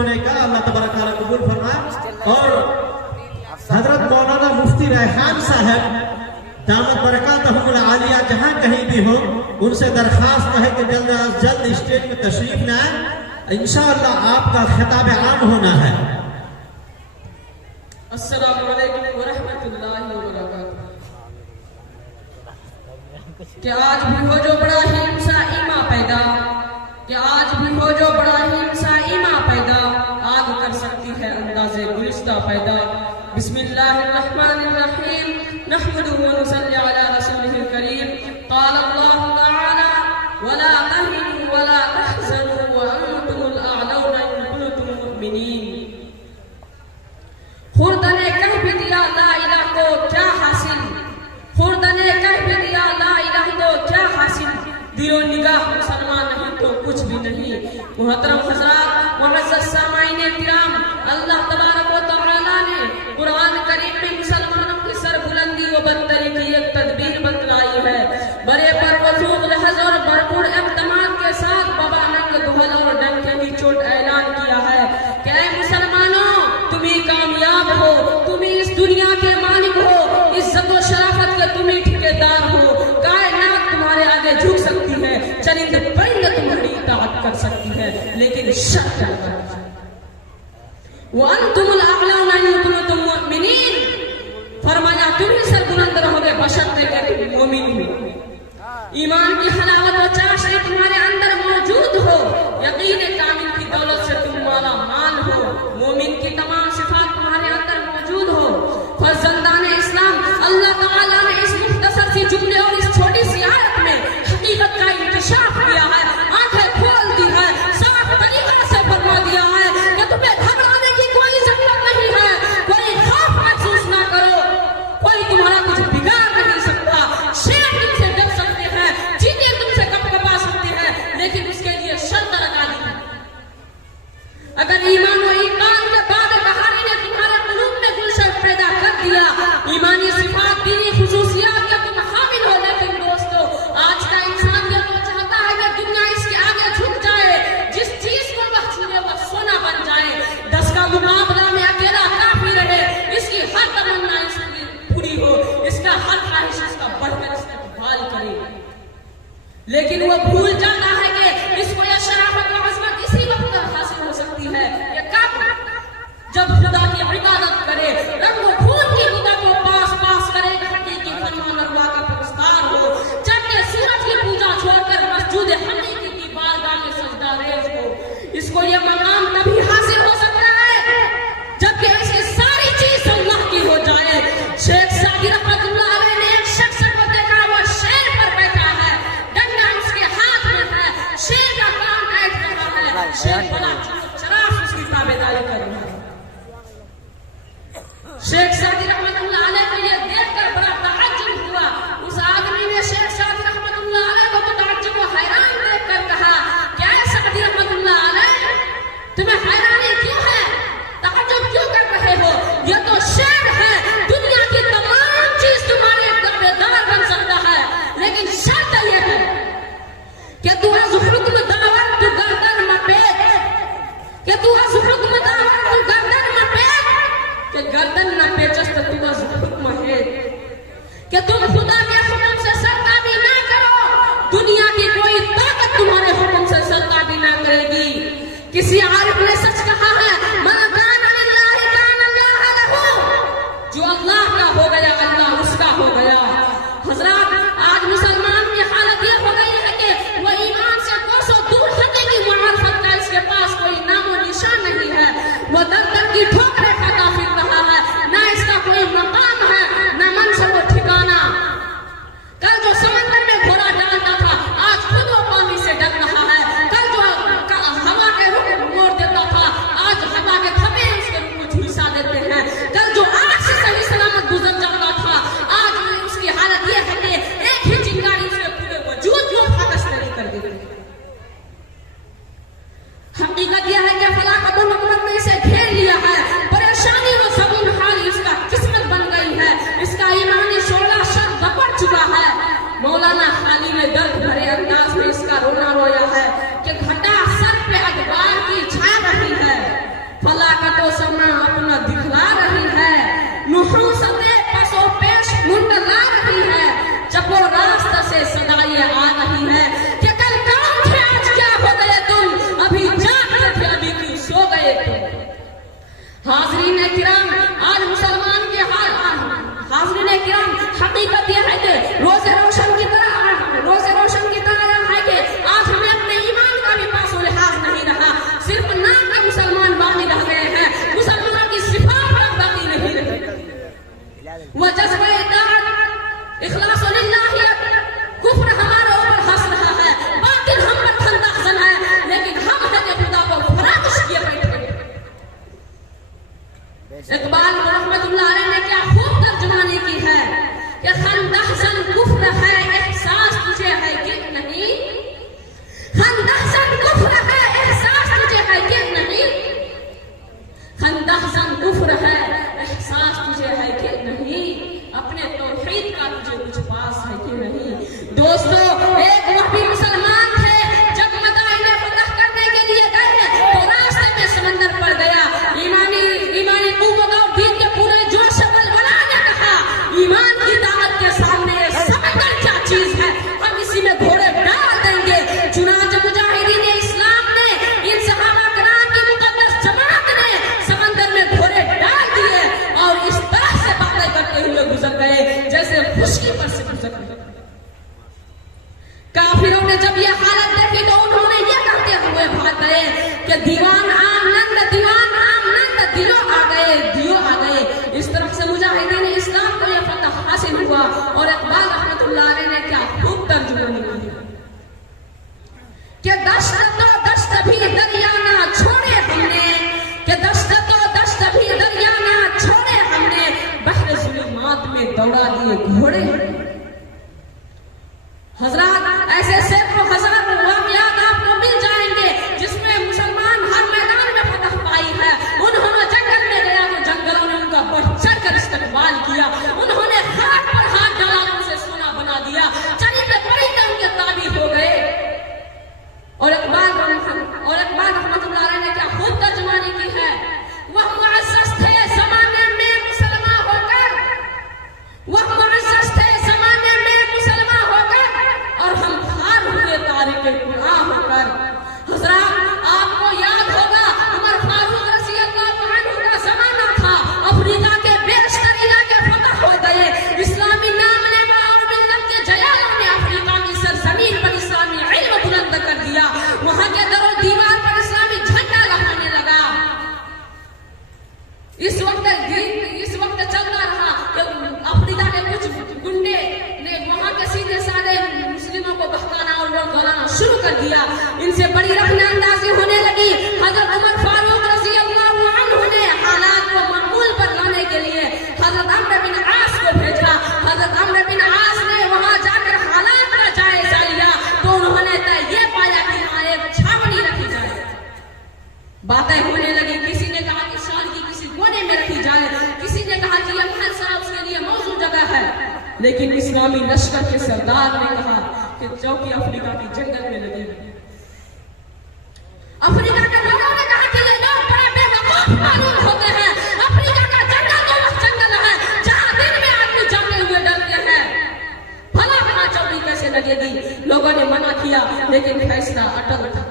होने का अल्लाह तबारक तआला कबूल फरमाए। और हजरत मौलाना मुफ्ती रेहान साहब दामत बरकातहुल आलिया जहां कहीं भी हो, उनसे दरखास्त है कि जल्द अज जल्द स्टेज में तशरीफ लाएं। इंशाअल्लाह आपका खिताब आम होना है। अस्सलामु अलैकुम व रहमतुल्लाहि व बरकातुहू। कि आज भी हो जो बड़ा हिंसा ईमा पैदा, कि आज भी हो जो बड़ा हिंसा ईमा पैदा, आग कर सकती है अंदाज़े गुलिस्ता पैदा। बिस्मिल्लाहिर्रहमानिर्रहीम, नहमदुहु व नुसल्ली अला रसूलिहिल करीम। क़ाल अल्लाहु तआला वला तहिनु वला तहज़नु व अंतुमुल अअलौना इन कुंतुम मुमिनीन। खुर्द ने कह भी दिया ला इलाह तो क्या हासिल, खुर्द ने कह भी दिया ला इलाह तो क्या हासिल, दिलो निगाह मुसलमान नहीं तो कुछ भी नहीं। मुहतरम हज़रात व मुअज़्ज़ज़ सामाईन किराम, अल्लाह तबारक व तआला ने कुरान करीम में मुसलमानों की सरबुलंदी व बरतरी की एक तदबीर बतलाई है। बड़े परवज़ूक़ लहज़ और भरपूर इक़्तिमाद के साथ बाबा नंग दुहल और डंके की चोट ऐलान किया है कि ऐ मुसलमानों, तुम ही कामयाब हो, तुम ही इस दुनिया के मालिक हो, इज्जत व शराफत के तुम ही ठेकेदार हो। कायनात तुम्हारे आगे झुक सकती है, चरिंद परिंद तुम्हारी इताअत कर सकती है, लेकिन शर्त क्या है? वअंतुमुल अअलौना इन कुंतुम मुमिनीन, फरमाया तुम ही सरबुलंद रहोगे बशर्ते कि तुम मोमिन हो। ईमान की हलावत व चाशनी तुम्हारे अंदर मौजूद हो, यकीन कामिल की दौलत से तुम माला माल हो, मोमिन की तमाम सिफात तुम्हारे अंदर मौजूद हो। फर्जंदान इस्लाम, अल्लाह तआला ने इस मुख्तसर सी जुमले और इस छोटी सी आयत में हकीकत का इंकिशाफ किया है, आंखें खोल दी है, साफ तरीका से फरमा दिया है कि तुम्हें घबराने की कोई जरूरत नहीं है, कोई खौफ महसूस ना करो, कोई तुम्हारा कुछ बिगाड़ नहीं सकता। शेर तुमसे डर सकते हैं, चींटी तुमसे कपकपा सकती है, लेकिन उसके लिए शर्त लगा दी है। अगर ईमान व ईमान के बाद कहानी ने तुम्हारे कुलूब में गुलशन पैदा कर दिया, ईमानी सिफात, दीनी खुसूसियात के तुम हामिल हो, लेकिन दोस्तों आज का इंसान ये तो चाहता है कि दुनिया इसके आगे झुक जाए, जिस चीज को वह छूने वह सोना बन जाए, 10 का मुकाबला में अकेला काफी रहे, इसकी हर तमन्ना इसकी पूरी हो, इसका हर ख्वाहिश इसका बढ़कर इस्तेमाल करे। लेकिन वो भूल जाता है कि इसको यह शराफत व अज़मत इसी वक्त हासिल हो सकती है, ये कब? जब खुदा की इबादत करे, रंग व खून की खुदा को पास पास करे, हकीकी फरमानरवा का पुरस्कार हो, चंद सूरज की पूजा छोड़कर मस्जिद हकीकी की बारगाह में सजदा रेज़ हो। इसको ये मकाम तभी हासिल हो सकता है जबकि इसकी सारी चीज अल्लाह की हो जाए। शेख सादी रहमतुल्लाह अलैह ने एक शख्स को देखा, वो शेर पर बैठा है, डंडा उसके हाथ में है, शेर का काम बैठ रहा है, शेर बड़ा शराफ उसकी ताबेदारी कर रहा है। शेख सादी रहमतुल्लाह अलैह को ये देखकर बड़ा तअज्जुब हुआ। उस आदमी ने शेख सादी रहमतुल्लाह अलैह को तअज्जुब व हैरान देखकर कहा, क्या है सादी रहमतुल्लाह अलैह, तुम्हें हैरानी क्यों है, तअज्जुब क्यों कर रहे हो? ये तो शेर है, दुनिया की तमाम चीज तुम्हारे ताबेदार बन सकता है, लेकिन शर्त ये है कि तू आज हुक्म दावत तू गर्दन में पेट, कि तू आज हुक्म दावत तू गर्दन में पेट, कि गर्दन न पेचस तो तू आज हुक्म है, कि तुम खुदा के हुक्म से सरताबी ना करो, दुनिया की कोई ताकत तुम्हारे हुक्म से सरताबी ना करेगी। किसी आरिफ ने सच कहा है, मा काना लिल्लाहि काना अल्लाह लहू, जो अल्लाह का हो गया अल्लाह उसका हो गया। हजरात, आज मुसलमान की हालत यह हो गई है कि वह ईमान से कोसों दूर हटेगी, मुआरफत का इसके पास कोई नामो निशान नहीं है, वह दर की ठोकरें खाता फिर रहा है, ना इसका कोई मकाम है, ना मनसब व ठिकाना। हाज़रीन किराम, आज मुसलमान के हाल, हाज़रीन किराम, हकीकत यह है कि रोज़े रोशन की तरह है कि आज हमें अपने ईमान का भी पास लिहाज नहीं रहा, सिर्फ नाम के मुसलमान बाकी रह गए हैं, मुसलमानों की सिफात बाकी नहीं रही। वह जज्बा इताअत, इखलास लिल्लाहियत, कुफ्र हमारे ऊपर हंस रहा है, बातिल हम पर खंदाखज़न है, लेकिन हम है कि खुदा को फरामोश किए बैठे। इकबाल रहमतुल्लाह अलैह ने क्या खूब तर्जुमानी की है कि खंदाखज़न कुफ्र है, एहसास तुझे है कि नहीं, खंदाखज़न कुफ्र है, एहसास तुझे है कि नहीं, खंदाखज़न कुफ्र है, एहसास तुझे है कि नहीं, अपने तौहीद का तुझे कुछ पास है कि नहीं। दोस्तों, एक वही मुसलमान थे, जब मदाइने फतह करने के लिए गए तो रास्ते में समंदर पड़ गया। ईमानी कुव्वत और दीन के पूरे जोश से बलबला ने कहा, ईमान की दावत के सामने समंदर क्या चीज है, हम इसी में घोड़े डाल देंगे। चुनांचे मुजाहिदीन इस्लाम ने, इन सहाबा किराम की मुकद्दस जमात ने समंदर में घोड़े डाल दिए और इस तरह से बातें करते हुए गुजर गए जैसे खुशी पर से गुजर गए। काफिरों ने जब यह हालत देखी तो उन्होंने यह कहते हुए भाग गए कि दीवान आमनंद दिलो आ गए। इस तरफ से मुजाहिदीन इस्लाम को यह फतह हासिल हुआ और इकबाल रहमतुल्लाह अलैह ने क्या खूब तर्जुमानी की कि दश्त तो दश्त भी दरिया ना छोड़े हमने, कि दश्त तो दश्त भी दरिया ना छोड़े हमने, बहरे ज़ुल्मात में दौड़ा दिए घोड़े। हजरात, ऐसे सैकड़ों हजारों वाक़यात आपको मिल जाएंगे जिसमें मुसलमान हर मैदान में फतह पाई है। उन्होंने जंगल में गया तो जंगलों ने उनका बढ़ चढ़कर इस्तकबाल किया, उन्होंने हाथ पर हाथ डाला, उनसे सोना बना दिया, चरित्र परिंदे उनके ताबीर हो गए। और इकबाल रहमतुल्लाह अलैह ने क्या खूब तर्जुमानी की है, वह मुअज़्ज़ज़ थे ज़माने में मुसलमान होकर, वह मुअज़्ज़ज़ थे ज़माने में मुसलमान होकर, और हम खार हुए तारिके गुनाह होकर। हज़रात, आपको याद होगा उमर फारूक रज़ियल्लाहु अन्हु का ज़माना था, अफ्रीका के बेशतर इलाके फतह हो गए, इस्लामी नाम लेवा और मिल्लत के जयालों ने अफ्रीका की सरजमीन पर इस्लामी इल्म बुलंद कर दिया, वहां के दरो दीवार पर इस्लामी झंडा लहराने लगा। इस वक्त चलता रहा कि अफ्रीका के कुछ गुंडे ने वहां के सीधे साधे मुस्लिमों को बहकाना और गलाना शुरू कर दिया, इनसे बड़ी रफ़्तांदाज़ी होने लगी। हज़रत उमर फारूक रज़ियल्लाहु अन्हु ने हालात को मामूल पर लाने के लिए हज़रत अम्र बिन आस को भेजा। हज़रत अम्र बिन आस ने वहां जाकर हालात का जायजा लिया तो उन्होंने ये पाया कि यहाँ एक छावनी रखी जाए। बातें होने लगी, किसी ने कहा कि शहर की किसी कोने में रखी जाए, किसी ने कहा कि यह महल साहब उसके लिए मौजूद जगह है, लेकिन इस्लामी लश्कर के सरदार ने कहा कि चौकी अफ्रीका की जंगल में लगेगी। अफ्रीका के लोगों ने कहा कि ये लोग बड़े बेवकूफ मालूम होते हैं, अफ्रीका का जंगल तो वह जंगल है जहां दिन में आदमी जाते हुए डरते हैं, भला चौकी कैसे लगेगी। लोगों ने मना किया, लेकिन फैसला अटल था।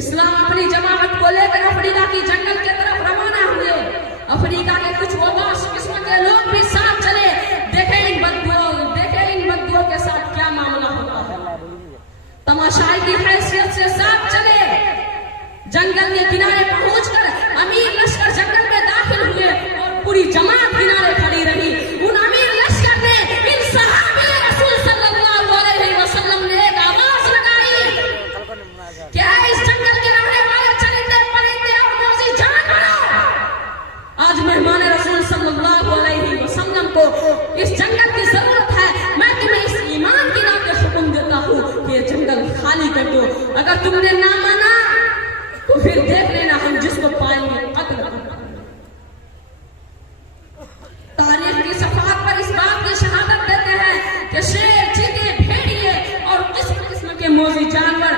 इस्लाम अपनी जमात को लेकर अफ्रीका की जंगल की तरफ रवाना हुए। अफ्रीका के कुछ वबाश किस्म के लोग भी साथ चले। देखे इन बद्दुओं के साथ क्या मामला होता है। तमाशाई की हैसियत से साथ चले। जंगल के किनारे पहुंचकर अमीर लश्कर जंगल में दाखिल हुए और पूरी जमात किनारे खड़ी रही। उन अमीर लश्कर ने इन सहाबे रसूल सल्लल्लाहु अलैहि वसल्लम ने एक आवाज लगाई, क्या इस जंगल के रहने वाले चरिंदे परिंदे और मौजी जानवरों, आज मेहमान रसूल सल्लल्लाहु अलैहि वसल्लम को इस जंगल की जरूरत है। मैं तुम्हें इस ईमान की राह पे हुक्म देता हूँ कि ये जंगल खाली कर दो। अगर तुमने ना माना तो फिर देख लेना हम जिसको पाएंगे कत्ल कर। तारीख की सफात पर इस बात की शहादत देते हैं कि शेर, चीते, भेड़िए और किस्म किस्म के मौजी जानवर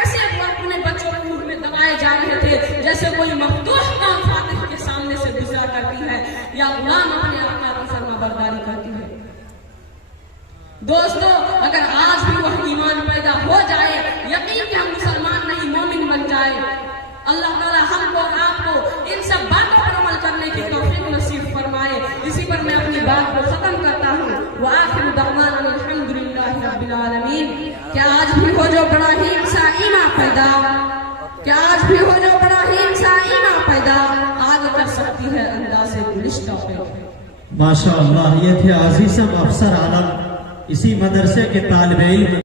ऐसे अपने बच्चों को मुंह में दबाए जा रहे थे जैसे कोई मफतूह कौम फातिह के सामने से गुजरा करती है या गुलाम अपने आका की फरमाबरदारी करती है। दोस्तों, अगर आज भी वह ईमान पैदा हो जाए, यकीन कि हम मुसलमान नहीं मोमिन बन जाए, अल्लाह ताला हमको और आपको इन बात को खत्म करता हूँ। व आखिरु दअवाना अल्हम्दुलिल्लाहि रब्बिल आलमीन। क्या आज भी हो जो बड़ा हिंसा ईमा पैदा, क्या आज भी हो जो बड़ा हिंसा ईमा पैदा, आगे कर सकती है अंदाज़े गुलिस्ता पे। माशाअल्लाह, ये थे अजीज़म अफसर आलम, इसी मदरसे के तालिब इल्म।